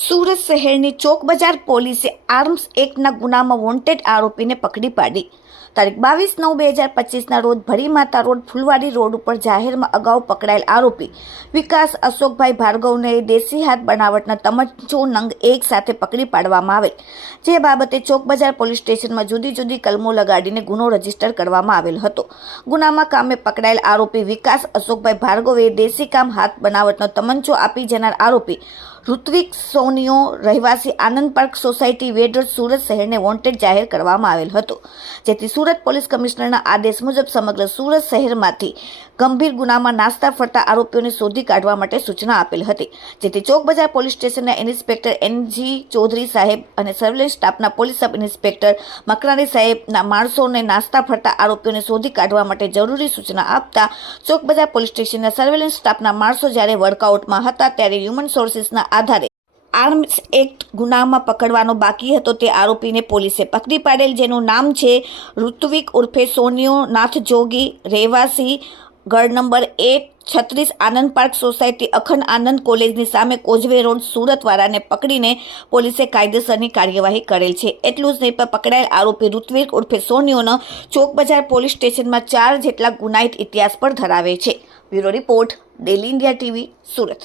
સુરત શહેરની ચોક બજાર પોલીસે આર્મ્સ એક્ટના ગુનામાં વોન્ટેડ આરોપીને પકડી પાડી. તારીખ 22/9/2025ના રોજ ભરીમાતા રોડ ફુલવાડી રોડ ઉપર જાહેરમાં અગાઉ પકડાયેલ આરોપી વિકાસ અશોકભાઈ ભાર્ગવને દેશી હાથ બનાવટના તમંચો નંગ 1 સાથે પકડી પાડવામાં આવેલ, જે બાબતે ચોક બજાર પોલીસ સ્ટેશનમાં જુદી જુદી કલમો લગાડીને ગુનો રજીસ્ટર કરવામાં આવેલ હતો. ગુનામાં કામે પકડાયેલ આરોપી વિકાસ અશોકભાઈ ભાર્ગવે દેશી કામ હાથ બનાવટનો તમંચો આપી જનાર આરોપી ઋત્વિક સોનિયો રહેવાસી આનંદ પાર્ક સોસાયટી વેડર સુરત શહેરને વોન્ટેડ જાહેર કરવામાં આવેલ હતો, જેથી સુરત પોલીસ કમિશનરના આદેશ મુજબ સમગ્ર સુરત શહેરમાંથી ગંભીર ગુનામાં નાસ્તા ફરતા આરોપીઓને શોધી કાઢવા માટે સૂચના આપેલ હતી, જેથી ચોક બજાર પોલીસ સ્ટેશનના ઇન્સ્પેક્ટર NG ચૌધરી સાહેબ અને સર્વેલન્સ સ્ટાફના પોલીસ સબ ઇન્સ્પેક્ટર મકરાણી સાહેબના માણસોને નાસ્તા ફરતા આરોપીઓને શોધી કાઢવા માટે જરૂરી સૂચના આપતા ચોક બજાર પોલીસ સ્ટેશનના સર્વેલન્સ સ્ટાફના માણસો જ્યારે વર્કઆઉટમાં હતા ત્યારે હ્યુમન સોર્સિસના આધારે આર્મ્સ એક્ટ ગુનામાં પકડવાનો બાકી હતો તે આરોપીને પોલીસે પકડી પાડેલ, જેનું નામ છે ઋત્વિક ઉર્ફે સોનિયો નાથ જોગી, રહેવાસી ગઢ નંબર 36 આનંદ પાર્ક સોસાયટી અખંડ આનંદ કોલેજની સામે કોઝવે રોડ સુરતવાળાને પકડીને પોલીસે કાયદેસરની કાર્યવાહી કરેલ છે. એટલું જ નહીં પણ પકડાયેલ આરોપી ઋત્વિક ઉર્ફે સોનિયોનો ચોક બજાર પોલીસ સ્ટેશનમાં 4 જેટલા ગુનાહિત ઇતિહાસ પર ધરાવે છે. Bureau report, daily India TV, Surat.